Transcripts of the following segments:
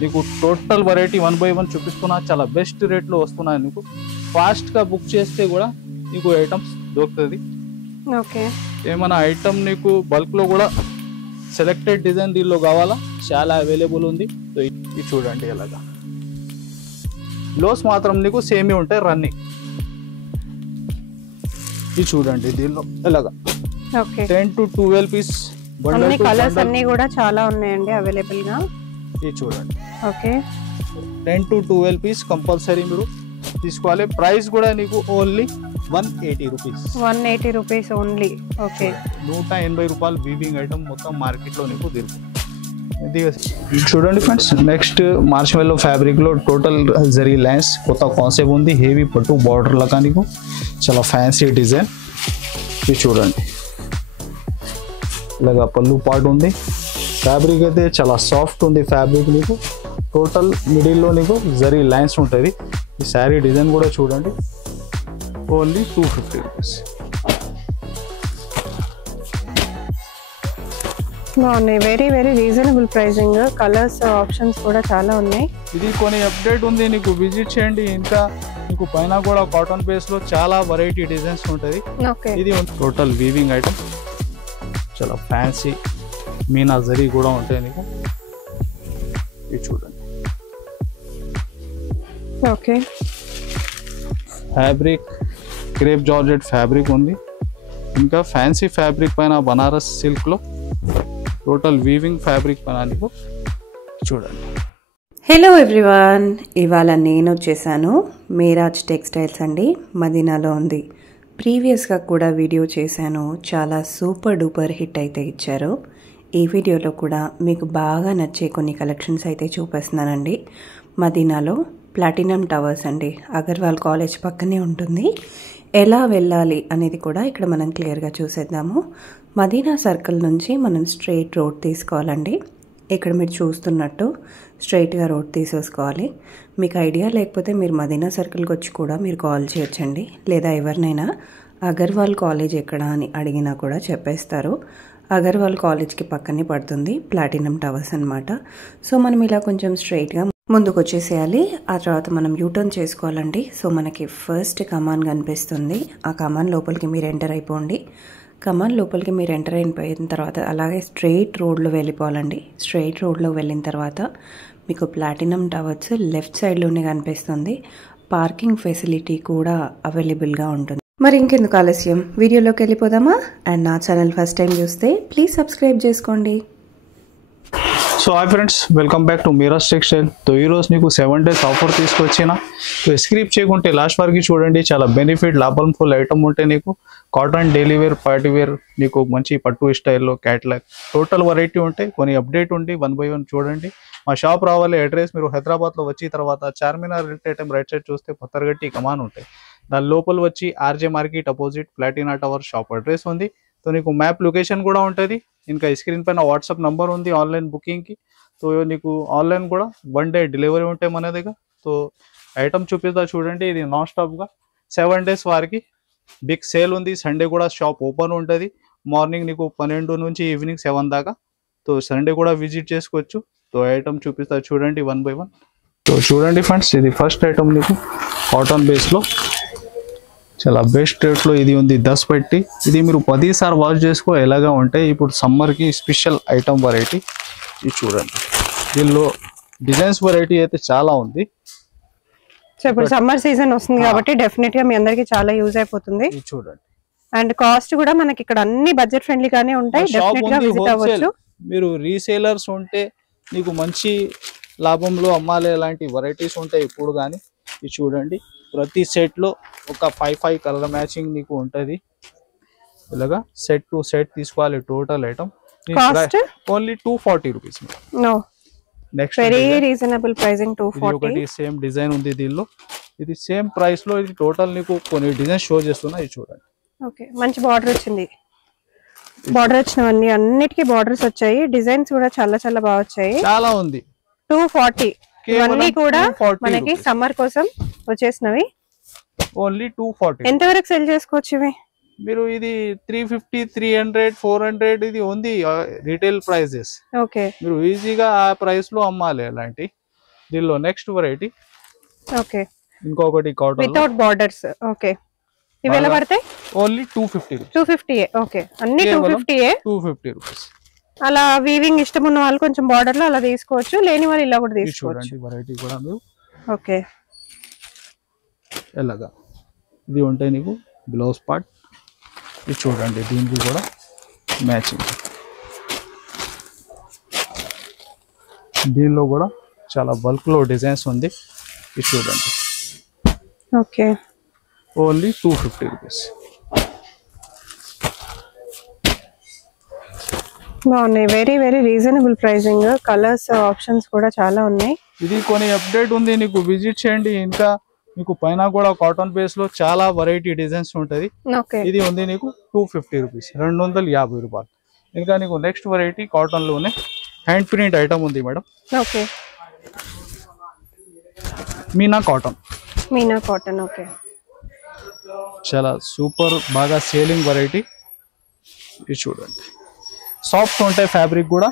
నీకు total variety 1 by 1 చూపిస్తున్నా. చాలా బెస్ట్ రేట్లో వస్తున్నాయి. నీకు ఫాస్ట్గా బుక్ చేస్తే కూడా నీకు ఐటమ్స్ దొరుకుతుంది. ఓకే, ఏమైనా ఐటమ్ నీకు బల్క్లో కూడా సెలెక్టెడ్ డిజైన్ దీనిలో కావాలా చాలా అవైలబుల్ ఉంది. సో ఇది చూడండి ఎలాగా. బ్లౌస్ మాత్రం నీకు సేమ్ ఉంటాయి రన్నింగ్. ఇది చూడండి దీనిలో ఎలాగా. ఓకే, 10 to 12 పీస్ అన్ని కలర్స్ అన్ని కూడా చాలా ఉన్నాయండి అవైలబుల్ గా. ఇది చూడండి. ఓకే, 10 to 12 పీస్ కంపల్సరీ మీరు తీసుకోవాలి. ప్రైస్ కూడా నీకు only 180 rupees. 180 rupees only. Okay, 180 రూపాయలు వీవింగ్ ఐటమ్ మొత్తం మార్కెట్లో నీకు దొరుకుతుంది. చూడండి ఫ్రెండ్స్, నెక్స్ట్ మార్ష్మెల్లో ఫ్యాబ్రిక్లో టోటల్ జరీ లైన్స్ కొత్త కాన్సెప్ట్ ఉంది. హెవీ పట్టు బార్డర్ లాగా నీకు చాలా ఫ్యాన్సీ డిజైన్. ఇది చూడండి ఇలాగా పళ్ళు పాటు ఉంది. ఫ్యాబ్రిక్ అయితే చాలా సాఫ్ట్ ఉంది ఫ్యాబ్రిక్. నీకు టోటల్ మిడిల్లో నీకు జరీ లైన్స్ ఉంటుంది. ఈ శారీ డిజైన్ కూడా చూడండి ఓన్లీ 250 రూపీస్. బాగున్నాయి, very very reasonable pricing. Colours options కూడా చాలా ఉన్నాయి. ఇది కొన్ని అప్డేట్ ఉంది, నీకు విజిట్ చేయండి. ఇంకా నీకు పైన కూడా కాటన్ బేస్ లో చాలా వెరైటీ డిజైన్స్ ఉంటుంది. ఇది టోటల్ వీవింగ్ ఐటమ్, చాలా ఫ్యాన్సీ మీనా జరీ కూడా ఉంటాయి నీకు. ఇది చూడండి. Okay, fabric crepe georgette fabric ఉంది. ఇంకా ఫ్యాన్సీ ఫ్యాబ్రిక్ పైన బనారస్ సిల్క్ లో టోటల్ వీవింగ్ ఫ్యాబ్రిక్ పైన నీకు చూడండి. హలో ఎవ్రీవన్, ఇవాళ నేను వచ్చేసాను మేరాజ్ టెక్స్టైల్స్ అండి, మదీనాలో ఉంది. ప్రీవియస్గా కూడా వీడియో చేశాను, చాలా సూపర్ డూపర్ హిట్ అయితే ఇచ్చారు. ఈ వీడియోలో కూడా మీకు బాగా నచ్చే కొన్ని కలెక్షన్స్ అయితే చూపిస్తున్నానండి. మదీనాలో ప్లాటినం టవర్స్ అండి, అగర్వాల్ కాలేజ్ పక్కనే ఉంటుంది. ఎలా వెళ్ళాలి అనేది కూడా ఇక్కడ మనం క్లియర్గా చూసేద్దాము. మదీనా సర్కిల్ నుంచి మనం స్ట్రైట్ రోడ్ తీసుకోవాలండి. ఇక్కడ మీరు చూస్తున్నట్టు స్ట్రైట్గా రోడ్ తీసేసుకోవాలి. మీకు ఐడియా లేకపోతే మీరు మదీనా సర్కిల్కి వచ్చి కూడా మీరు కాల్ చేయొచ్చండి, లేదా ఎవరినైనా అగర్వాల్ కాలేజ్ ఎక్కడ అని అడిగినా కూడా చెప్పేస్తారు. అగర్వాల్ కాలేజ్కి పక్కనే పడుతుంది ప్లాటినం టవర్స్ అనమాట. సో మనం ఇలా కొంచెం స్ట్రైట్గా ముందుకు వచ్చేసేయాలి. ఆ తర్వాత మనం యూటర్న్ చేసుకోవాలండి. సో మనకి ఫస్ట్ కమాన్ కనిపిస్తుంది, ఆ కమాన్ లోపలికి మీరు ఎంటర్ అయిపోండి. కమాన్ లోపలికి మీరు ఎంటర్ అయిపోయిన తర్వాత అలాగే స్ట్రైట్ రోడ్లో వెళ్ళిపోవాలండి. స్ట్రైట్ రోడ్లో వెళ్ళిన తర్వాత మీకు ప్లాటినం టవర్స్ లెఫ్ట్ సైడ్లోనే కనిపిస్తుంది. పార్కింగ్ ఫెసిలిటీ కూడా అవైలబుల్గా ఉంటుంది. మరి ఇంకెందుకు ఆలస్యం, వీడియోలోకి వెళ్ళిపోదామా? అండ్ నా ఛానల్ ఫస్ట్ టైం చూస్తే ప్లీజ్ సబ్స్క్రైబ్ చేసుకోండి. So hi friends, welcome back to Meeraj textile. So ఈరోజు నీకు 7 days ఆఫర్ తీసుకొచ్చిన. సో స్క్రిప్ చేయకుంటే లాస్ట్ వరకు చూడండి, చాలా బెనిఫిట్ లాభం ఫుల్ ఐటమ్ ఉంటాయి నీకు. Cotton daily wear, party wear, నీకు మంచి పట్టు స్టైల్లో క్యాట్లాగ్ టోటల్ వెరైటీ ఉంటాయి. కొన్ని అప్డేట్ ఉండి 1 by 1 చూడండి. మా షాప్ రావాలి, అడ్రస్ మీరు హైదరాబాద్లో వచ్చిన తర్వాత చార్మినార్ రైట్ సైడ్ చూస్తే పత్తర్గట్టి కమాన్ ఉంటాయి. దాని లోపల వచ్చి RJ market opposite Platina tower shop address ఉంది. సో నీకు మ్యాప్ లొకేషన్ కూడా ఉంటుంది. ఇంకా స్క్రీన్ పైన వాట్సాప్ నంబర్ ఉంది ఆన్లైన్ బుకింగ్కి. సో నీకు ఆన్లైన్ కూడా 1 day డెలివరీ ఉంటాయి మన దగ్గర. సో ఐటమ్ చూపిస్తా చూడండి. ఇది నాన్ స్టాప్గా 7 days వారికి బిగ్ సేల్ ఉంది. సండే కూడా షాప్ ఓపెన్ ఉంటుంది. మార్నింగ్ నీకు 12 నుంచి ఈవినింగ్ 7 దాకా. సో సండే కూడా విజిట్ చేసుకోవచ్చు. సో ఐటమ్ చూపిస్తా చూడండి 1 by 1. సో చూడండి ఫ్రెండ్స్, ఇది ఫస్ట్ ఐటమ్ నీకు కాటన్ బేస్లో చాలా బెస్ట్ రేట్లో ఇది ఉంది 10 పెట్టి. ఇది మీరు 10 సార్లు వాష్ చేసుకో ఎలాగా ఉంటాయి. ఇప్పుడు సమ్మర్కి స్పెషల్ ఐటమ్ వెరైటీ ఇది చూడండి. దీనిలో డిజైన్స్ వెరైటీ అయితే చాలా ఉంది. సో ఇప్పుడు సమ్మర్ సీజన్ వస్తుంది కాబట్టి డెఫినెట్ గా మీ అందరికి చాలా యూజ్ అయిపోతుంది. ఇది చూడండి. అండ్ కాస్ట్ కూడా మనకి ఇక్కడ అన్ని బడ్జెట్ ఫ్రెండ్లీ గానే ఉంటాయి. డెఫినెట్ గా విజిట్ అవ్వచ్చు. మీరు రీసేలర్స్ ఉంటే నీకు మంచి లాభంలో అమ్మాలి ఎలాంటి వెరైటీస్ ఉంటాయి ఇప్పుడు. కానీ ఇది చూడండి, ప్రతి సెట్ లో ఒక 5 కలర్ మ్యాచింగ్ నీకు ఉంటది. ఇలాగా సెట్ టు సెట్ తీసుకోవాలి. Total item cost only 240 rupees. No, next very reasonable pricing 240. ఒకటి సేమ్ డిజైన్ ఉంది దీనిలో. ఇది సేమ్ ప్రైస్ లో ఇది టోటల్ నీకు కొన్ని డిజైన్ షో చేస్తున్నా. ఇది చూడండి. ఓకే, మంచి బార్డర్ వచ్చింది. బార్డర్ వచ్చినవన్నీ అన్నిటికీ బార్డర్స్ వచ్చాయి. డిజైన్స్ కూడా చాలా చాలా బాగా వచ్చాయి. చాలా ఉంది. 240 ఇవన్నీ కూడా మనకి సమ్మర్ కోసం వచ్చేసినవి. ఓన్లీ 240. ఎంత వరకు సెల్ చేసుకోవచ్చు ఇవి? మీరు ఇది 350, 300, 400 ఇది ఉంది రీటైల్ ప్రైజెస్. ఓకే, మీరు ఈజీగా ఆ ప్రైస్ లో అమ్మాలి అలాంటి. దీనిలో నెక్స్ట్ వెరైటీ ఓకే, ఇంకొకటి కాటన్ వితౌట్ బార్డర్స్. ఓకే, ఇవి ఎలా పడతాయి? Only 250 rupees. 250. ఓకే, అన్ని 250. 250 రూపీస్. అలా వీవింగ్ ఇష్టం ఉన్న వాళ్ళు కొంచెం బార్డర్ లో అలా తీసుకోవచ్చు, లేని వాళ్ళు ఇలా కూడా తీసుకోవచ్చు. చూడండి వెరైటీ కూడా మీరు ఓకే, ఎలాగా ఇది ఉంటాయి నీకు బ్లౌజ్ పార్ట్. ఇది చూడండి దీనికి కూడా మ్యాచింగ్. దీనిలో కూడా చాలా బల్క్ లో డిజైన్స్ ఉంది. ఇది చూడండి ఓకే, ఓన్లీ 250 రూపీస్. బాగున్నాయి. Very very reasonable pricing. Colours options కూడా చాలా ఉన్నాయి. ఇది కొన్ని అప్డేట్ ఉంది, నీకు విజిట్ చేయండి. ఇంకా మీకు పైన కూడా కాటన్ బేస్ లో చాలా వెరైటీ డిజైన్స్ ఉంటది. ఓకే, ఇది ఉంది నీకు 250 రూపీస్, 250 రూపాయలు. ఇంకా నీకు నెక్స్ట్ వెరైటీ కాటన్ లోనే హ్యాండ్ ప్రింట్ ఐటమ్ ఉంది madam. Okay, Meena cotton. Meena cotton. Okay, చాలా సూపర్ బాగా సేలింగ్ వెరైటీ. ఇది చూడండి సాఫ్ట్ ఉంటాయి ఫ్యాబ్రిక్ కూడా.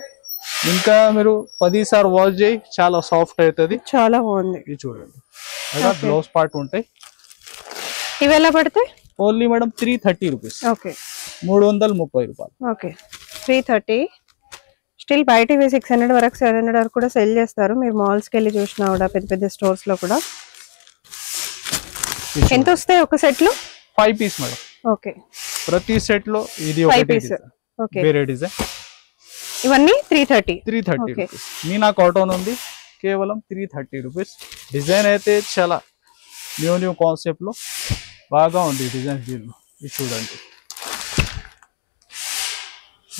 ఇంకా మీరు 10 సార్లు వాష్ చేయి చాలా సాఫ్ట్ అవుతుంది. చాలా బాగుంది. ఇది చూడండి అలా బ్లౌజ్ పార్ట్ ఉంటాయి. ఇవి ఎలా పడతాయి? Only madam 330 rupees. ఓకే, 330 రూపాయలు. ఓకే, 330. స్టిల్ బయట ఇవి 600 వరకు 700 వరకు కూడా సెల్ చేస్తారు. మీరు మాల్స్కి వెళ్ళి చూసినా కూడా పెద్ద పెద్ద స్టోర్స్ లో కూడా. ఎంత వస్తాయి ఒక సెట్ లో? 5 పీస్ మేడం. ఓకే, ప్రతి సెట్ లో ఇది 5 పీస్. ఓకే, వేరే డిజైన్. ఇవన్నీ 330. 330 రూపీస్. మీనా కాటన్ ఉంది కేవలం 330 రూపీస్. డిజైన్ అయితే చాలా న్యూ కాన్సెప్ట్ లో బాగా ఉంది డిజైన్. దీనిలో ఇది చూడండి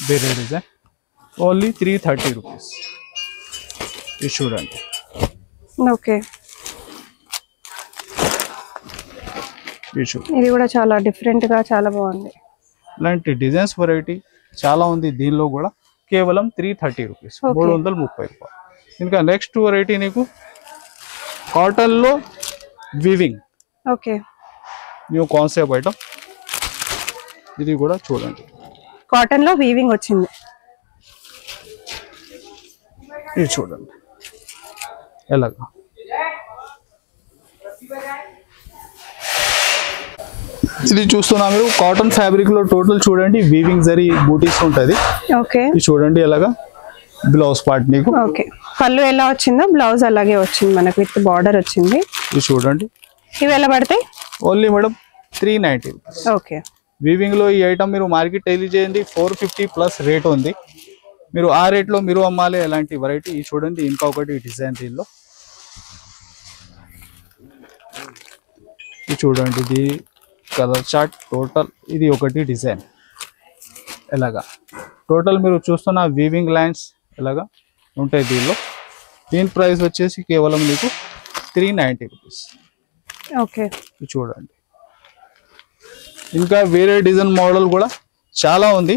వేరే డిజైన్. Only 330 rupees. ఇది చూడండి. ఓకే, ఇది చూడండి. ఇది కూడా చాలా డిఫరెంట్ గా చాలా బాగుంది. ఇలాంటి డిజైన్స్ వెరైటీ చాలా ఉంది దీనిలో కూడా. కేవలం 330 రూపీస్, 330 రూపాయలు. ఇంకా నెక్స్ట్ వెరైటీ నీకు కాటన్ లో weaving okay, new concept item. ఇది కూడా చూడండి కాటన్ లో వీవింగ్ వచ్చింది. ఇది చూడండి ఎలాగా. ఇది చూస్తున్నా మీరు కాటన్ ఫ్యాబ్రిక్ లో టోటల్ చూడండి వీవింగ్ జరీ బూటీస్ ఉంటది. ఓకే, ఇది చూడండి ఎలాగా బ్లౌజ్ పార్ట్ నీకు. ఓకే, పళ్ళు ఎలా వచ్చిందో బ్లౌజ్ అలాగే వచ్చింది మనకు, విత్ బార్డర్ వచ్చింది. ఇది చూడండి. ఇవి ఎలా పడతాయి? Only madam 390 rupees. Okay, weaving లో ఈ ఐటమ్ మీరు మార్కెట్ డైలీ చేయండి 450 ప్లస్ రేట్ ఉంది. మీరు ఆ రేట్ లో మీరు అమ్మాలి ఎలాంటి వెరైటీ. ఇది చూడండి ఇంకొకటి డిజైన్ దీనిలో. ఇది చూడండి ఇది కలర్ చార్ట్ టోటల్. ఇది ఒకటి డిజైన్ ఎలాగా. టోటల్ మీరు చూస్తున్న వీవింగ్ లైన్స్ ఎలాగా ఉంటాయి దీనిలో. దీని ప్రైస్ వచ్చేసి కేవలం మీకు 390 రూపీస్. ఓకే, ఇది చూడండి. ఇంకా వేరే డిజైన్ మోడల్ కూడా చాలా ఉంది.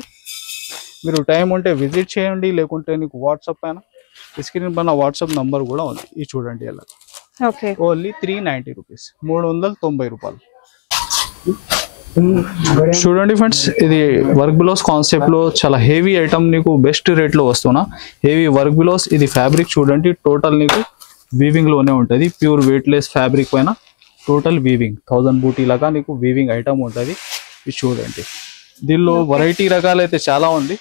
మీరు టైం ఉంటే విజిట్ చేయండి, లేకుంటే నీకు వాట్సాప్ పైన స్క్రీన్ పైన వాట్సాప్ నంబర్ కూడా ఉంది. ఇది చూడండి ఎలా. ఓకే, ఓన్లీ 390 రూపీస్, 390 రూపాయలు. చూడండి ఫ్రెండ్స్ ఇది వర్క్ బిలోస్ కాన్సెప్ట్ లో చాలా హెవీ ఐటమ్ నీకు బెస్ట్ రేట్ లో వస్తున్నా. Heavy work బిలోస్. ఇది ఫ్యాబ్రిక్ చూడండి టోటల్ నీకు వీవింగ్ లోనే ఉంటుంది. ప్యూర్ వెయిట్ లెస్ ఫ్యాబ్రిక్ పైన టోటల్ వీవింగ్ 1000 బూటీ లాగా నీకు వీవింగ్ ఐటమ్ ఉంటుంది. ఇది చూడండి దీనిలో వెరైటీ రకాలు అయితే చాలా ఉంది.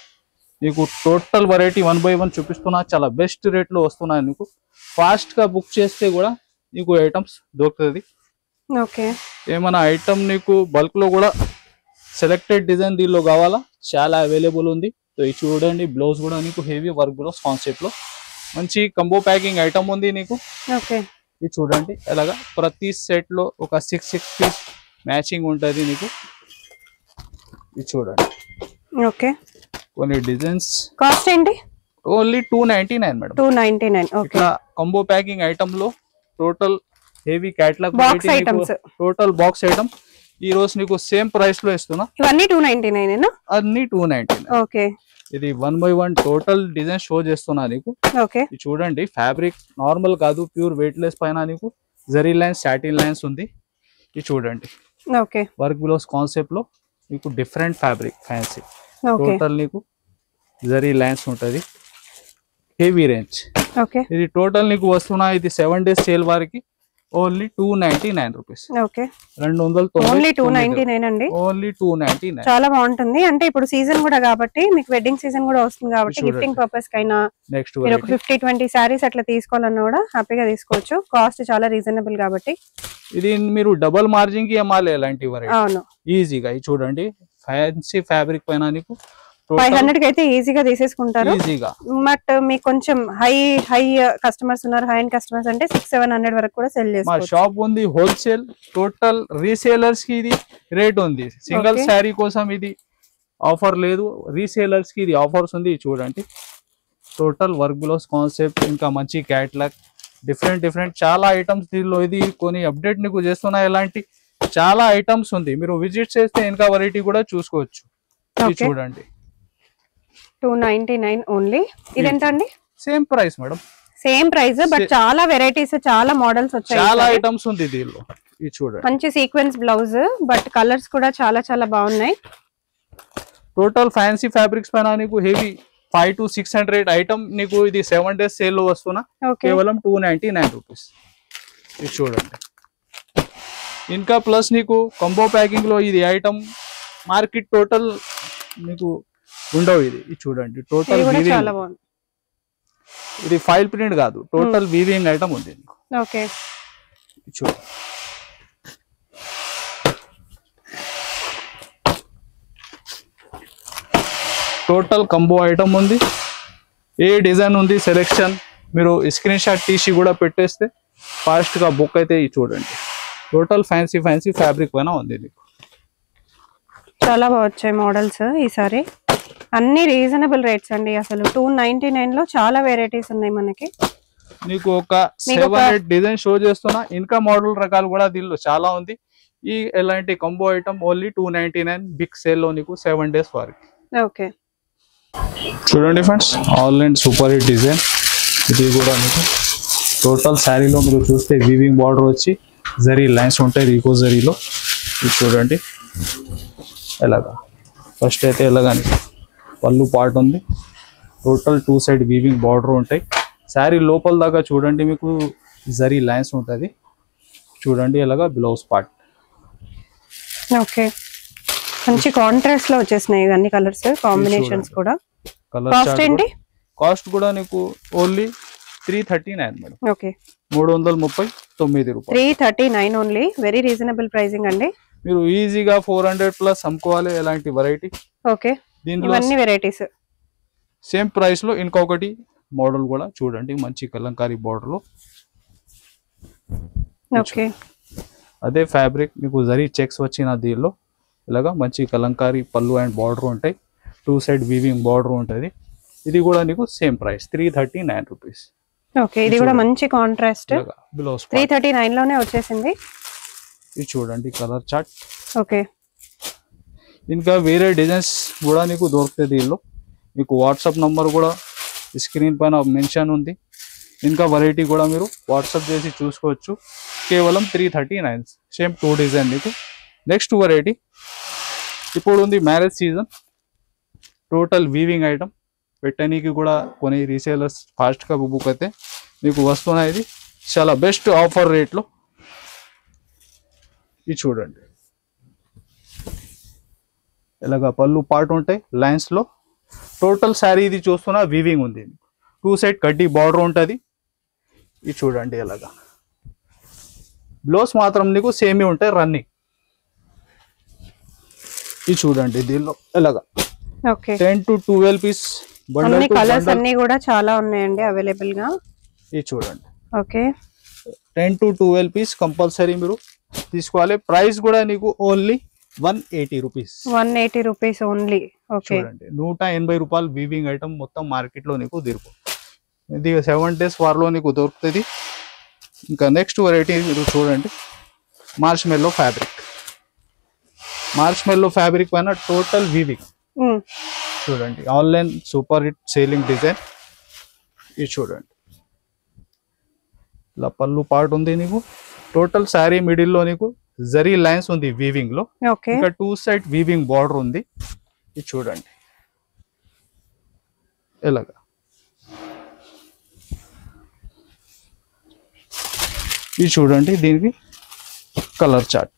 నీకు టోటల్ వెరైటీ 1 by 1 చూపిస్తున్నా. చాలా బెస్ట్ రేట్ లో వస్తున్నాయి. నీకు ఫాస్ట్ గా బుక్ చేస్తే కూడా నీకు ఐటమ్స్ దొరుకుతుంది. ఓకే, ఏమైనా ఐటమ్ నీకు బల్క్ లో కూడా సెలెక్టెడ్ డిజైన్ దీనిలో కావాలా చాలా అవైలబుల్ ఉంది. సో ఇది చూడండి బ్లౌజ్ కూడా నీకు హెవీ వర్క్ బ్లౌజ్ కాన్సెప్ట్ లో మంచి కంబో ప్యాకింగ్ ఐటమ్ ఉంది నీకు. ఓకే, ఇది చూడండి ఎలాగా. ప్రతి సెట్ లో ఒక 6 పీస్ మ్యాచింగ్ ఉంటుంది నీకు. ఇది చూడండి. ఓకే, కొన్ని డిజైన్స్. కాస్ట్ ఏంటి? Only 299 madam. 299. ఓకే, ఇట్లా కంబో ప్యాకింగ్ ఐటమ్ లో total heavy catalogue box items. Total box item ఈ రోజు నీకు సేమ్ ప్రైస్ లో ఇస్తున్నా. ఇవన్నీ 299 అన్ని 299. ఓకే, ఇది 1 by 1 టోటల్ డిజైన్ షో చేస్తున్నా నీకు. ఓకే, ఇది చూడండి ఫ్యాబ్రిక్ నార్మల్ కాదు, ప్యూర్ వెయిట్ లెస్ పైన నీకు జరీ లైన్స్ సాటిన్ లైన్స్ ఉంది. ఇది చూడండి ఓకే, వర్క్ బ్లౌజ్ కాన్సెప్ట్ లో నీకు different fabric fancy okay, total నీకు జరీ లైన్స్ ఉంటది. Heavy range. ఓకే ఇది టోటల్ నీకు వస్తున్నా ఇది 7 days సేల్ వారికి ఓన్లీ 299 రూపీస్. ఓకే 290 ఓన్లీ 299 అండి. ఓన్లీ 299. చాలా బాగుంటుంది. అంటే ఇప్పుడు సీజన్ కూడా కాబట్టి మీకు వెడ్డింగ్ సీజన్ కూడా వస్తుంది కాబట్టి చూడండి. గిఫ్టింగ్ పర్పస్ కైనా నెక్స్ట్ మీరు ఒక 50-20 సారీస్ అట్లా తీసుకోవాలన్నా కూడా హ్యాపీగా తీసుకోవచ్చు. కాస్ట్ చాలా రీజనబుల్ కాబట్టి. ఇది మీరు డబుల్ మార్జిన్ కి అమ్మాలి ఇలాంటి వెరైటీ అవును ఈజీగా. ఇది చూడండి ఫ్యాన్సీ ఫ్యాబ్రిక్ పైన నీకు 500 కి అయితే ఈజీగా తీసేసుకుంటారు. ఈజీగా. బట్ మీకు కొంచెం హై కస్టమర్స్ ఉన్నారు, హై అండ్ కస్టమర్స్ అంటే 600-700 వరకు కూడా సెల్ మా చేసుకోవచ్చు. షాప్ ఉంది హోల్సేల్. టోటల్ రీసేలర్స్ కి ఇది రేట్ ఉంది. Single Okay. శారీ కోసం ఇది ఆఫర్ లేదు. రీసేలర్స్ కి ఇది ఆఫర్స్ ఉంది. ఇది చూడండి టోటల్ వర్క్ బ్లౌజ్ కాన్సెప్ట్, ఇంకా మంచి క్యాట్లాగ్, డిఫరెంట్ చాలా ఐటమ్స్ దీనిలో. ఇది కొన్ని అప్డేట్ నీకు చేస్తున్నా. ఇలాంటి చాలా ఐటమ్స్ ఉంది. మీరు విజిట్ చేస్తే ఇంకా వెరైటీ కూడా చూసుకోవచ్చు. ఇది Okay. చూడండి 299 ఓన్లీ. ఇదెంత అండి? Same price madam. Same price but చాలా వెరైటీస్, చాలా మోడల్స్ వచ్చాయి. చాలా ఐటమ్స్ ఉంది దీనిలో. ఇది చూడండి మంచి సీక్వెన్స్ బ్లౌజ్ బట్ కలర్స్ కూడా చాలా బాగున్నాయి. టోటల్ ఫ్యాన్సీ ఫ్యాబ్రిక్స్ పైన నీకు హెవీ 500 to 600 ఐటమ్ నీకు ఇది 7 days సేల్ లో వస్తున్నా ఓకే కేవలం 299 రూపీస్. ఇది చూడండి. ఇంకా ప్లస్ నీకు కంబో ప్యాకింగ్ లో ఇది ఐటమ్ మార్కెట్ టోటల్ నీకు ఉండవు. ఇది చూడండి టోటల్ ఇది కూడా వీవింగ్. చాలా బాగుంది. ఇది ఫైల్ ప్రింట్ కాదు, టోటల్ వీవింగ్ ఐటమ్ ఉంది నీకు. ఓకే ఇది చూడండి టోటల్ కంబో ఐటమ్ ఉంది. ఏ డిజైన్ ఉంది సెలెక్షన్ మీరు స్క్రీన్ షాట్ తీసి కూడా పెట్టేస్తే ఫాస్ట్ గా బుక్ అయితే. ఇది చూడండి టోటల్ ఫ్యాన్సీ ఫ్యాబ్రిక్ పైన ఉంది నీకు. చాలా బాగా వచ్చాయి మోడల్స్ ఈసారి. అన్ని రీజనబుల్ రేట్స్ అండి. అసలు 299 లో చాలా వెరైటీస్ ఉన్నాయి మనకి. నీకు ఒక 7-8 డిజైన్ షో చేస్తున్నా. ఇంకా మోడల్ రకాలు కూడా దీనిలో చాలా ఉంది. ఈ ఎలాంటి combo item only 299 big sale లో నీకు 7 days వరకు. ఓకే చూడండి friends online super hit design. ఇది కూడా మీకు టోటల్ శారీలో మీరు చూస్తే వీవింగ్ బార్డర్ వచ్చి జరీ లైన్స్ ఉంటాయి రీకో జరీలో. ఇది చూడండి ఎలాగా. ఫస్ట్ అయితే ఎలాగాని పళ్ళు పార్ట్ ఉంది. టోటల్ 2 side వీవింగ్ బార్డర్ ఉంటాయి. శారీ లోపల దాకా చూడండి మీకు జరీ లైన్స్ ఉంటుంది. చూడండి ఎలాగా బ్లౌజ్ పార్ట్. ఓకే మంచి కాంట్రాస్ట్ లో వచ్చేసినాయి ఇవన్నీ కలర్స్ కాంబినేషన్స్ కూడా. కాస్ట్ ఏంటి? కాస్ట్ కూడా నీకు ఓన్లీ 339 మేడం. ఓకే 339 రూపాయలు. 339 ఓన్లీ. వెరీ రీజనబుల్ ప్రైసింగ్ అండి. మీరు ఈజీగా 400+ అమ్ముకోవాలి ఎలాంటి వెరైటీ. ఓకే దీనిలో ఇవన్నీ వెరైటీస్ సేమ్ ప్రైస్ లో ఇంకొకటి మోడల్ కూడా చూడండి మంచి కలంకారీ బార్డర్ లో. ఓకే అదే ఫ్యాబ్రిక్ మీకు జరీ చెక్స్ వచ్చిన దీనిలో ఇలాగా మంచి కలంకారీ పళ్ళు అండ్ బార్డర్ ఉంటాయి. 2 side వీవింగ్ బార్డర్ ఉంటుంది. ఇది కూడా నీకు సేమ్ ప్రైస్ 339 రూపీస్. ఓకే ఇది కూడా మంచి కాంట్రాస్ట్. బ్లౌజ్ 339 లోనే వచ్చేసింది. ఇది చూడండి కలర్ చార్ట్. ఓకే ఇంకా వేరే డిజైన్స్ కూడా నీకు దొరుకుతాయి దీనిలో. మీకు వాట్సాప్ నంబర్ కూడా స్క్రీన్ పైన మెన్షన్ ఉంది. ఇంకా వెరైటీ కూడా మీరు వాట్సాప్ చేసి చూసుకోవచ్చు. కేవలం 339 సేమ్ 2 డిజైన్ నీకు. నెక్స్ట్ వెరైటీ ఇప్పుడు ఉంది marriage season. Total weaving item పెట్టడానికి కూడా కొన్ని రీసేలర్స్ ఫాస్ట్గా బుక్ అయితే మీకు వస్తున్నాయి. ఇది చాలా బెస్ట్ ఆఫర్ రేట్లో. ఇది చూడండి ఇలాగా పళ్ళు పార్ట్ ఉంటాయి లైన్స్ లో. టోటల్ శారీ ఇది చూస్తున్నా వీవింగ్ ఉంది. 2 side కడ్డీ బార్డర్ ఉంటుంది. ఇది చూడండి ఇలాగా. బ్లౌజ్ మాత్రం నీకు సేమ్ ఉంటాయి రన్నింగ్. ఇది చూడండి దీనిలో ఇలాగా ఓకే 10 to 12 పీస్ బండల్ అన్ని టు కలర్స్ బండల్. అన్ని కూడా చాలా ఉన్నాయండి అవైలబుల్ గా. ఇది చూడండి ఓకే 10 to 12 పీస్ కంపల్సరీ మీరు తీసుకోవాలి. ప్రైస్ కూడా నీకు only 180 rupees. 180 rupees only. Okay చూడండి 180 రూపాయలు వీవింగ్ ఐటమ్ మొత్తం మార్కెట్ లో నీకు దొరుకు. ఇది 7 days వార్లో నీకు దొరుకుతుంది. ఇంకా నెక్స్ట్ వెరైటీ మీరు చూడండి marshmallow fabric. Marshmallow fabric పైన టోటల్ వీవింగ్ చూడండి online super hit selling design. ఇది చూడండి ఇలా పళ్ళు పార్ట్ ఉంది నీకు. టోటల్ శారీ మిడిల్ లో నీకు జరీ లైన్స్ ఉంది వీవింగ్ లో. ఓకే ఇంకా 2 side వీవింగ్ బార్డర్ ఉంది. ఇది చూడండి ఎలాగా ఇది చూడండి, దీనికి కలర్ చార్ట్.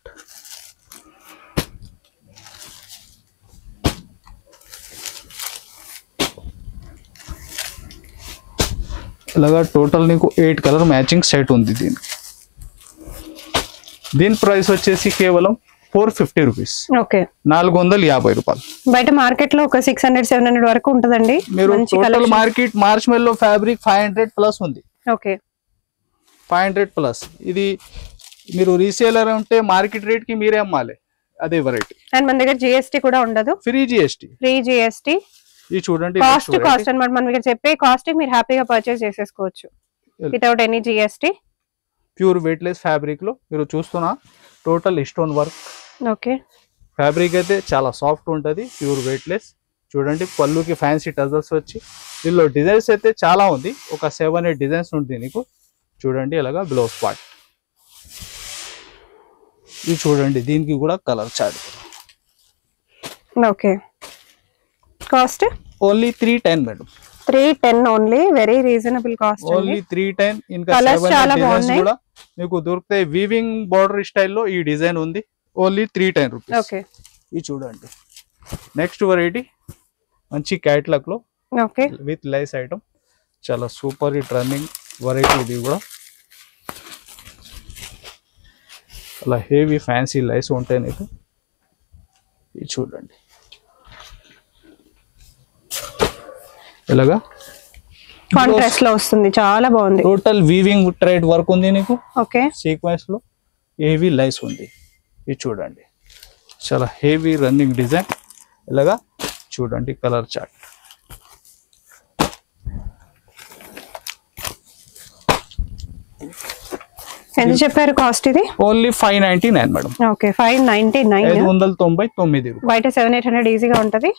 ఇలాగా టోటల్ నీకు 8 కలర్ మ్యాచింగ్ సెట్ ఉంది దీనికి. దీని ప్రైస్ వచ్చేసి కేవలం 450 రూపీస్. ఓకే, 450 రూపాయలు. బయట మార్కెట్ లో ఒక 600-700 వరకు ఉంటదండి. మీరు టోటల్ మార్కెట్ మార్చ్ మెల్లో ఫ్యాబ్రిక్ 500 ప్లస్ ఉంది. Okay, 500 plus. ఇది మీరు రీసేలర్ ఉంటే మార్కెట్ రేట్ కి మీరే అమ్మాలి అదే వెరైటీ. అండ్ మన దగ్గర జిఎస్టీ కూడా ఉండదు, ఫ్రీ జిఎస్టీ. ఇది చూడండి, కాస్ట్ అన్నమాట. మన దగ్గర చెప్పే కాస్ట్ మీరు హ్యాపీగా పర్చేస్ చేసేసుకోవచ్చు without any GST. Pure weightless fabric లో మీరు చూస్తున్నా total stone work. Okay, fabric అయితే చాలా సాఫ్ట్ ఉంటుంది, ప్యూర్ వెయిట్లెస్. చూడండి, పళ్ళుకి ఫ్యాన్సీ టజల్స్ వచ్చి దీనిలో డిజైన్స్ అయితే చాలా ఉంది, ఒక 7-8 డిజైన్స్ ఉంటుంది నీకు. చూడండి ఇలాగా బ్లౌజ్ పార్ట్. ఇది చూడండి, దీనికి కూడా colour chart. Okay, cost only 310 madam. 310 only, very reasonable cost. Only 310. ఇంకా Colours 7 చాలా డిజైన్స్ బాగున్నాయి. కూడా మీకు దొరుకుతాయి. వీవింగ్ బార్డర్ స్టైల్లో ఈ డిజైన్ ఉంది, ఓన్లీ 310 రూపీస్. ఓకే, ఇది చూడండి, నెక్స్ట్ వెరైటీ మంచి క్యాట్లాగ్ లో ఓకే, విత్ లైస్ ఐటమ్. చాలా సూపర్ హిట్ రన్నింగ్ వెరైటీ ఇది కూడా. అలా హెవీ ఫ్యాన్సీ లైస్ ఉంటాయి నీకు. ఇది చూడండి, ఇలాగా కాంట్రాస్ట్ లో వస్తుంది, చాలా బాగుంది. టోటల్ వీవింగ్ థ్రెడ్ వర్క్ ఉంది నీకు. ఓకే, సీక్వెన్స్ లో హెవీ లైస్ ఉంది. ఇది చూడండి, చాలా హెవీ రన్నింగ్ డిజైన్. ఇలాగా చూడండి కలర్ చార్ట్. ఎంత చెప్పారు కాస్ట్ ఇది? Only 599 madam. ఓకే, 599. 599 రూపాయలు. బయట 700-800 ఈజీగా ఉంటది.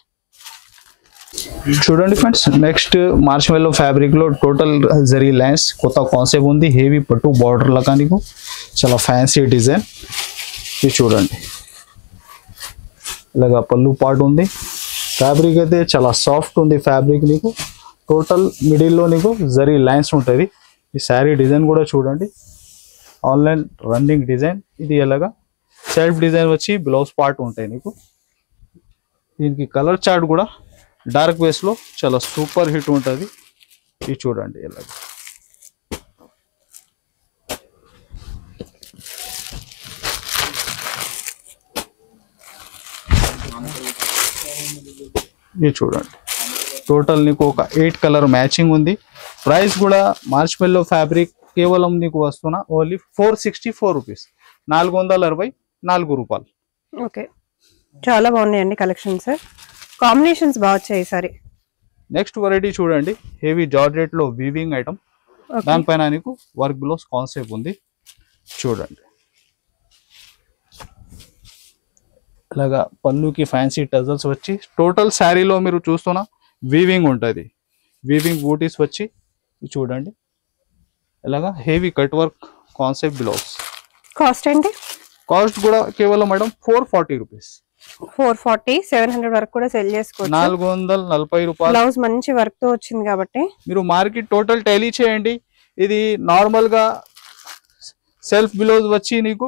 చూడండి ఫ్రెండ్స్, నెక్స్ట్ మార్చ్ మెల్లో ఫ్యాబ్రిక్ లో టోటల్ జరీ లైన్స్ కొత్త కాన్సెప్ట్ ఉంది. హెవీ పట్టు బార్డర్ లాగా నీకు చాలా ఫ్యాన్సీ డిజైన్. ఇది చూడండి, ఇలాగా పళ్ళు పార్ట్ ఉంది. ఫ్యాబ్రిక్ అయితే చాలా సాఫ్ట్ ఉంది ఫ్యాబ్రిక్ నీకు. టోటల్ మిడిల్లో నీకు జరీ లైన్స్ ఉంటుంది. ఈ శారీ డిజైన్ కూడా చూడండి, ఆన్లైన్ రన్నింగ్ డిజైన్. ఇది ఎలాగా సెల్ఫ్ డిజైన్ వచ్చి బ్లౌజ్ పార్ట్ ఉంటాయి నీకు. దీనికి కలర్ చార్ట్ కూడా డార్క్ బేస్ లో చాలా సూపర్ హిట్ ఉంటుంది. ఇది చూడండి ఇలాగ. ఇది చూడండి, టోటల్ నీకు ఒక 8 కలర్ మ్యాచింగ్ ఉంది. ప్రైస్ కూడా మార్చ్ మెల్లో ఫ్యాబ్రిక్ కేవలం నీకు వస్తున్నా ఓన్లీ 464 రూపీస్. 464 రూపాయలు. ఓకే, చాలా బాగున్నాయండి కలెక్షన్స్, కాంబినేషన్స్ బాగా వచ్చాయి ఈసారి. నెక్స్ట్ వెరైటీ చూడండి, హెవీ జార్జెట్ లో వీవింగ్ ఐటమ్. దానిపైన నీకు వర్క్ బ్లౌజ్ కాన్సెప్ట్ ఉంది. చూడండి, ఇలాగా పళ్ళుకి ఫ్యాన్సీ టజల్స్ వచ్చి టోటల్ శారీలో మీరు చూస్తున్నా వీవింగ్ ఉంటుంది. వీవింగ్ బూటీస్ వచ్చి చూడండి, ఇలాగా heavy cut work concept blouse. Cost ఏంటి? కాస్ట్ కూడా కేవలం మేడం 440 రూపీస్. 440, 700 వరకు కూడా సెల్ చేసుకోవచ్చు. 440 రూపాయలు. బ్లౌజ్ మంచి వర్క్ తో వచ్చింది కాబట్టి మీరు మార్కెట్ టోటల్ టాలీ చేయండి. ఇది నార్మల్ గా సెల్ఫ్ బ్లౌజ్ వచ్చి నీకు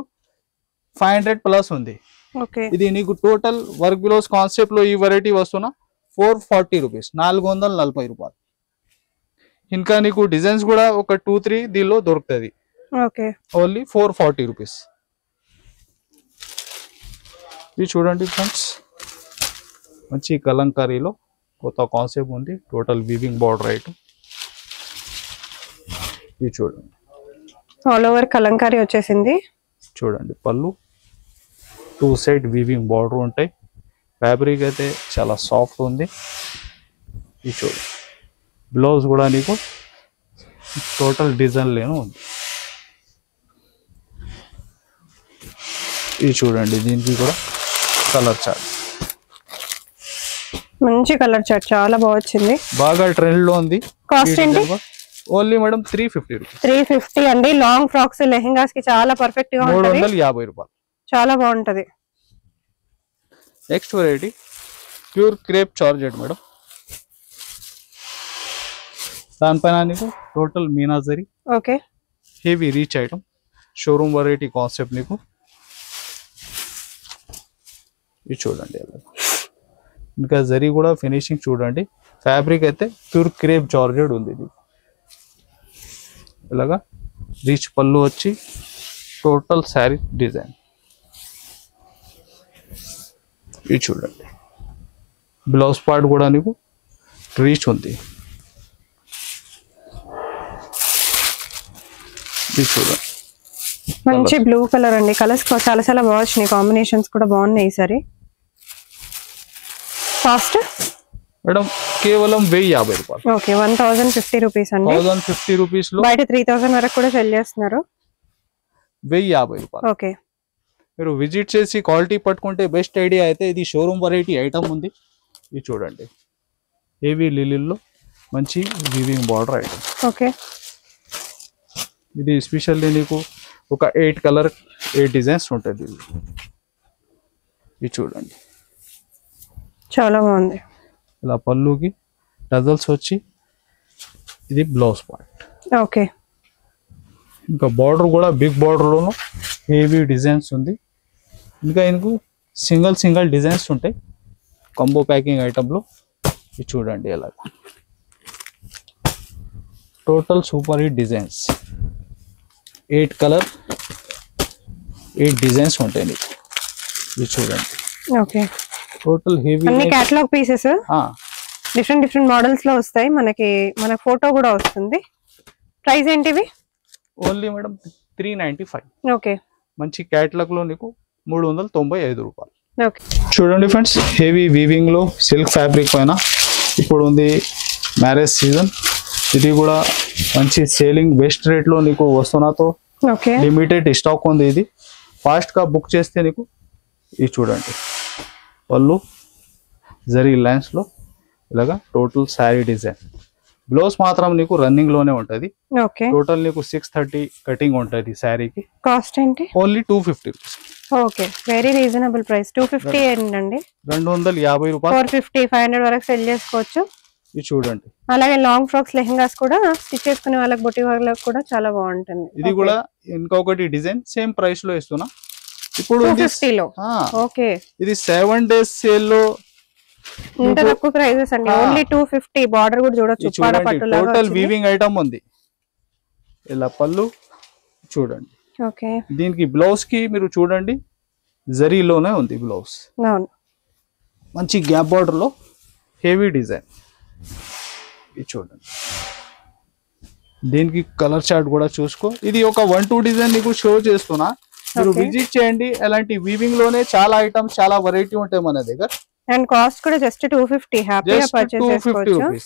500 ప్లస్ ఉంది. ఓకే, ఇది నీకు టోటల్ వర్క్ బ్లౌజ్ కాన్సెప్ట్ లో ఈ వెరైటీ వస్తున్నా 440 రూపీస్. 440 రూపాయలు. ఇంకా నీకు డిజైన్స్ కూడా ఒక 2-3 దీనిలో దొరుకుతుంది. Okay, only 440 rupees. ఇది చూడండి ఫ్రెండ్స్, మంచి కలంకారీలో కొత్త కాన్సెప్ట్ ఉంది. Total weaving border item. ఇది చూడండి, ఆల్ ఓవర్ కలంకారీ వచ్చేసింది. చూడండి పళ్ళు 2 సైడ్ వీవింగ్ బార్డర్ ఉంటాయి. ఫ్యాబ్రిక్ అయితే చాలా సాఫ్ట్ ఉంది. ఇది చూడండి, బ్లౌజ్ కూడా నీకు టోటల్ డిజైన్ లేను ఉంది. ఇది చూడండి, దీనికి కూడా కలర్ చార్ట్. మంచి కలర్ చార్ట్, చాలా బాగా వచ్చింది, బాగా ట్రెండ్ లో ఉంది. కాస్ట్ ఏంటి? Only madam 350 rupees. 350 అండి. లాంగ్ ఫ్రాక్స్, లెహెంగాస్ కి చాలా పర్ఫెక్ట్ గా ఉంటుంది. 350 రూపాయలు. చాలా బాగుంటది. Next variety pure crepe georgette madam. దానిపైన నీకు టోటల్ మీనాజరీ okay, heavy rich item. Showroom variety concept నీకు ఇది చూడండి ఇంకా జరీ కూడా ఫినిషింగ్ చూడండి ఫ్యాబ్రిక్ అయితే ప్యూర్ క్రేప్ జార్జెట్ ఉంది ఇది ఇలాగా రిచ్ పళ్ళు వచ్చి టోటల్ శారీ డిజైన్ ఇది చూడండి బ్లౌజ్ పార్ట్ కూడా నీకు రీచ్ ఉంది ఇది చూడండి మంచి బ్లూ కలర్ అండి కలర్స్ చాలా చాలా బాగా వచ్చినాయి కాంబినేషన్స్ కూడా బాగున్నాయి ఈసారి కాస్ట్ మేడం కేవలం 1050 రూపాయలు ఓకే 1050 రూపీస్ అండి 1050 రూపీస్ లో బయట 3000 వరకు కూడా సెల్ చేస్తున్నారు 1050 రూపాయలు ఓకే మీరు విజిట్ చేసి క్వాలిటీ పట్టుకుంటే బెస్ట్ ఐడియా అయితే ఇది షోరూమ్ వెరైటీ ఐటమ్ ఉంది ఇది చూడండి హెవీ లిలిల్లో మంచి వీవింగ్ బార్డర్ ఐటమ్ ఓకే ఇది స్పెషల్లీ నీకు ఒక 8 కలర్ 8 డిజైన్స్ ఉంటుంది ఇది చూడండి చాలా బాగుంది ఇలా పళ్ళుకి టజల్స్ వచ్చి ఇది బ్లౌజ్ పార్ట్ ఓకే ఇంకా బార్డర్ కూడా బిగ్ బార్డర్లోను హెవీ డిజైన్స్ ఉంది ఇంకా ఇందుకు సింగిల్ డిజైన్స్ ఉంటాయి కాంబో ప్యాకింగ్ ఐటమ్లో ఇది చూడండి ఎలా total super hit designs 8 colour 8 designs ఉంటాయి నీకు ఇది చూడండి ఓకే టోటల్ హెవీ అన్ని కేటలాగ్ పీసెస్ డిఫరెంట్ మోడల్స్ లో వస్తాయి మన ఫోటో కూడా వస్తుంది ప్రైస్ ఏంటివి ఓన్లీ మేడం 395 ఓకే మంచి క్యాటలాగ్ లో నీకు 395 రూపాయలు ఓకే చూడండి ఫ్రెండ్స్ హెవీ వీవింగ్ లో సిల్క్ ఫ్యాబ్రిక్ పైన ఇప్పుడు ఉంది మ్యారేజ్ సీజన్ ఇది కూడా మంచి సేలింగ్ బెస్ట్ రేట్ లో నీకు వస్తున్నాతో ఓకే లిమిటెడ్ స్టాక్ ఉంది ఇది ఫాస్ట్ గా బుక్ చేస్తే నీకు ఇది చూడండి పళ్ళు జరీ లైన్స్ లో ఇలాగా టోటల్ శారీ డిజైన్ బ్లౌజ్ మాత్రం నీకు రన్నింగ్ లోనే ఉంటది ఓకే టోటల్ నీకు 630 కటింగ్ ఉంటది శారీకి కాస్ట్ ఏంటి only 250 rupees okay very reasonable price 250 ఏంటండి 250 రూపాయలు 450 500 వరకు సెల్ చేసుకోవచ్చు ఇది చూడండి అలాగే లాంగ్ ఫ్రాక్స్ లెహంగాస్ కూడా స్టిచ్ చేసుకునే వాళ్ళకి బొట్టి వాళ్ళకి కూడా చాలా బాగుంటుంది ఇది కూడా ఇంకొకటి డిజైన్ సేమ్ ప్రైస్ లో ఇస్తున్నా ఇప్పుడు 250 లో ఓకే ఇది 7 days సేల్ లో ఇంత తక్కువ ప్రైజెస్ అండి ఓన్లీ 250 బార్డర్ కూడా చూడొచ్చు పాడ పట్టు లాగా టోటల్ వీవింగ్ ఐటమ్ ఉంది ఇలా పళ్ళు చూడండి ఓకే దీనికి బ్లౌజ్ కి మీరు చూడండి జరీలోనే ఉంది బ్లౌజ్ అవును మంచి గ్యాప్ బార్డర్ లో హెవీ డిజైన్ ఇది చూడండి దీనికి కలర్ చార్ట్ కూడా చూసుకో ఇది ఒక 1-2 డిజైన్ నీకు షో చేస్తున్నా మీరు విజిట్ చేయండి అలాంటి వీవింగ్ లోనే చాలా ఐటమ్స్ చాలా వెరైటీ ఉంటాయి మన దగ్గర అండ్ కాస్ట్ కూడా జస్ట్ 250 హ్యాపీగా పర్చేస్ చేసుకోవచ్చు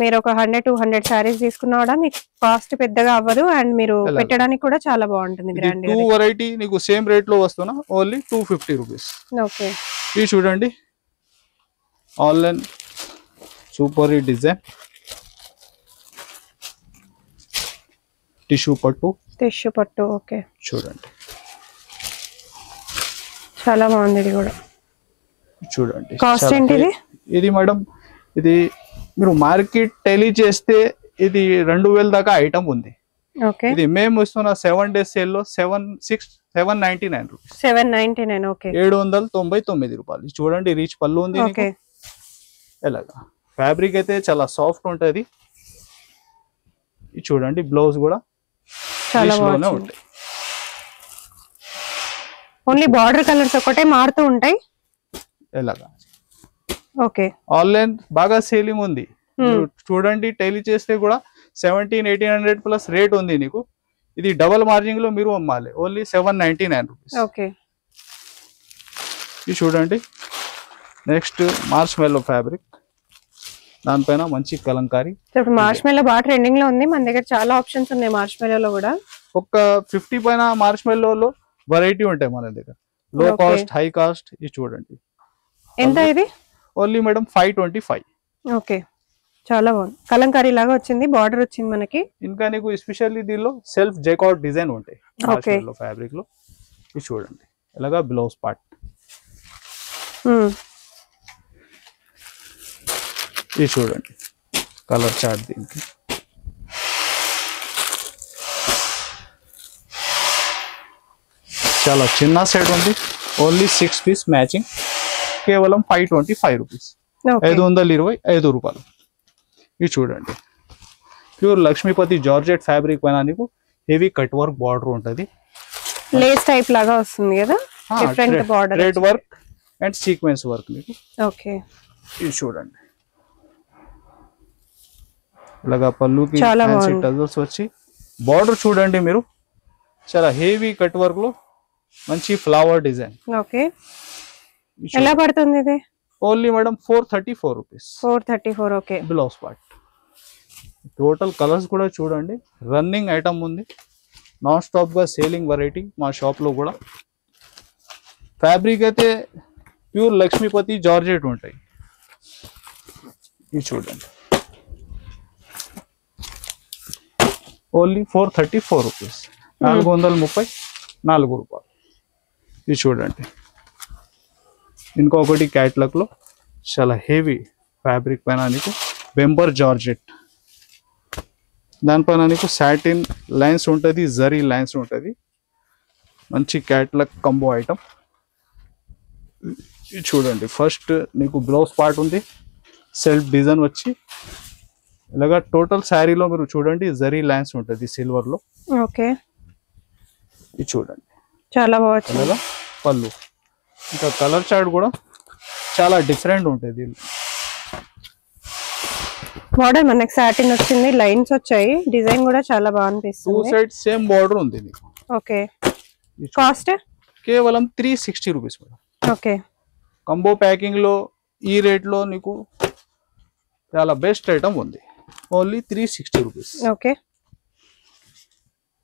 మీరు ఒక 100-200 సారీస్ తీసుకున్నా కూడా మీకు కాస్ట్ పెద్దగా అవ్వదు అండ్ మీరు పెట్టడానికి కూడా చాలా బాగుంటుంది గ్రాండ్ గా 2 వెరైటీ నీకు సేమ్ రేట్ లో వస్తున్నా ఓన్లీ 250 రూపీస్ ఓకే ఇది చూడండి online super hit design tissue పట్టు ఓకే చూడండి చాలా బాగుంది ఇది కూడా చూడండి కాస్ట్ ఏంటిది ఇది మేడం ఇది మీరు మార్కెట్ టెలీ చేస్తే ఇది 2000 దాకా ఐటమ్ ఉంది ఓకే ఇది మేము ఇస్తున్న 7 days సేల్ లో 799 రూపీస్ 799 ఓకే 799 రూపాయలు చూడండి రీచ్ పళ్ళు ఉంది ఓకే ఎలాగా ఫ్యాబ్రిక్ అయితే చాలా సాఫ్ట్ ఉంటది ఇది చూడండి బ్లౌజ్ కూడా చాలా బాగుంది ఓన్లీ బార్డర్ కలర్స్ ఒకటే మారుతూ ఉంటాయి ఎలాగా ఓకే ఆన్లైన్ బాగా సేలింగ్ ఉంది చూడండి టెలీ చేస్తే కూడా 1700-1800 ప్లస్ రేట్ ఉంది నీకు ఇది డబల్ మార్జిన్ లో మీరు అమ్మాలి ఓన్లీ 799 రూపీస్ ఓకే ఇది చూడండి నెక్స్ట్ మార్చ్ మెల్లో ఫ్యాబ్రిక్ దానిపైన మంచి కలంకారీ ఇప్పుడు మార్చ్ మెల్లో బాగా ట్రెండింగ్ లో ఉంది మన దగ్గర చాలా ఆప్షన్స్ ఉన్నాయి మార్చ్ మెల్లో కూడా ఒక 50 పైన మార్చ్ మెల్లో వెరైటీ ఉంటాయి మన దగ్గర లో కాస్ట్ హై కాస్ట్ ఇది చూడండి ఎంత ఇది ఓన్లీ మేడం 525 ఓకే చాలా బాగుంది కలంకారీ లాగా వచ్చింది బార్డర్ వచ్చింది మనకి ఇంకా నీకు ఎస్పెషల్లీ దీనిలో సెల్ఫ్ జైకాట్ డిజైన్ ఉంటాయి ఫ్యాబ్రిక్ లో ఇది చూడండి ఇలాగా బ్లౌజ్ పార్ట్ ఇది చూడండి కలర్ చార్ట్ దీనికి చాలా చిన్న సెట్ ఉంది. ఓన్లీ 6 పీస్ మ్యాచింగ్, కేవలం 525 రూపీస్, 525 రూపాయలు. ఇది చూడండి, ప్యూర్ లక్ష్మీపతి జార్జెట్ ఫ్యాబ్రిక్ పైన నీకు హెవీ కట్ వర్క్ బార్డర్ ఉంటుంది. లేస్ టైప్ లాగా వస్తుంది కదా, different border, thread work and sequence work మీకు. ఓకే, ఇది చూడండి, ఇలాగా పళ్ళుకి టజల్స్ వచ్చి బార్డర్ చూడండి మీరు, చాలా హెవీ కట్ వర్క్ లో మంచి ఫ్లవర్ డిజైన్. ఓకే, ఎలా పడుతుంది ఇది? Only madam 434 rupees. 434. Okay, blouse part. Total colours కూడా చూడండి, రన్నింగ్ ఐటమ్ ఉంది, నాన్ స్టాప్ గా సేలింగ్ వెరైటీ మా షాప్ లో కూడా. ఫ్యాబ్రిక్ అయితే ప్యూర్ లక్ష్మీపతి జార్జెట్ ఉంటాయి. ఇది చూడండి, ఓన్లీ 434 రూపీస్, 434 రూపాయలు. ఇది చూడండి, ఇంకొకటి క్యాట్లాగ్ లో చాలా హెవీ ఫ్యాబ్రిక్ పైన నీకు బెంబర్ జార్జెట్, దానిపైన నీకు సాటిన్ లైన్స్ ఉంటుంది, జరీ లైన్స్ ఉంటుంది, మంచి క్యాట్లాగ్ కంబో ఐటమ్. ఇది చూడండి, ఫస్ట్ నీకు బ్లౌజ్ పార్ట్ ఉంది, సెల్ఫ్ డిజైన్ వచ్చి ఇలాగా టోటల్ శారీలో మీరు చూడండి జరీ లైన్స్ ఉంటుంది సిల్వర్ లో. ఓకే, ఇది చూడండి, చాలా బాగుంది. ఇలాగా పళ్ళు, ఇంకా కలర్ చార్ట్ కూడా చాలా డిఫరెంట్ ఉంటుంది. బార్డర్ మనకి సాటిన్ వచ్చింది, లైన్స్ వచ్చాయి, డిజైన్ కూడా చాలా బాగా 2 అనిపిస్తుంది. సైడ్ సేమ్ బార్డర్ ఉంది మీకు. ఓకే, కాస్ట్ కేవలం 360 rupees madam. Okay, combo packing లో ఈ రేట్ లో నీకు చాలా బెస్ట్ ఐటమ్ ఉంది, only 360 rupees. Okay,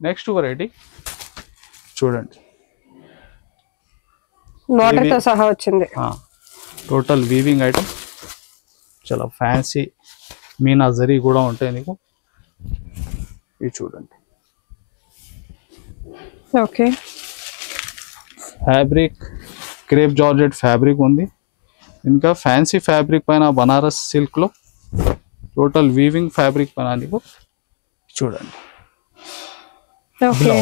next variety చూడండి, బార్డర్ తో సహా వచ్చింది. టోటల్ వీవింగ్ ఐటమ్, చాలా ఫ్యాన్సీ మీనా జరీ కూడా ఉంటాయి నీకు. ఇది చూడండి, okay, fabric crepe georgette fabric ఉంది, ఇంకా ఫ్యాన్సీ ఫ్యాబ్రిక్ పైన బనారస్ సిల్క్ లో టోటల్ వీవింగ్ ఫ్యాబ్రిక్ పైన నీకు. చూడండి, ఓకే,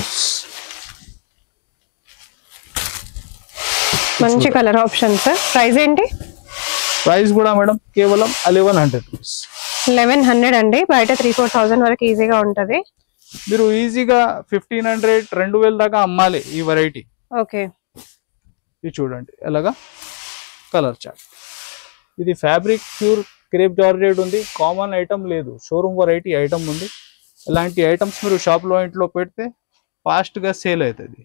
మంచి కలర్ ఆప్షన్స్. ప్రైస్ ఏంటి? ప్రైస్ కూడా మేడం కేవలం 1100 రూపీస్. 1100 అండి, బయట 3-4,000 వరకు ఈజీగా ఉంటది. మీరు ఈజీగా 1500-2000 దాకా అమ్మాలి ఈ వెరైటీ. ఓకే, ఇది చూడండి, ఎలాగా కలర్ చార్ట్. ఇది ఫ్యాబ్రిక్ ప్యూర్ క్రేప్ జార్జెట్ ఉంది, కామన్ ఐటమ్ లేదు, షోరూమ్ వెరైటీ ఐటమ్ ఉంది. ఇలాంటి ఐటమ్స్ మీరు షాప్లో ఇంట్లో పెడితే ఫాస్ట్గా సేల్ అవుతుంది.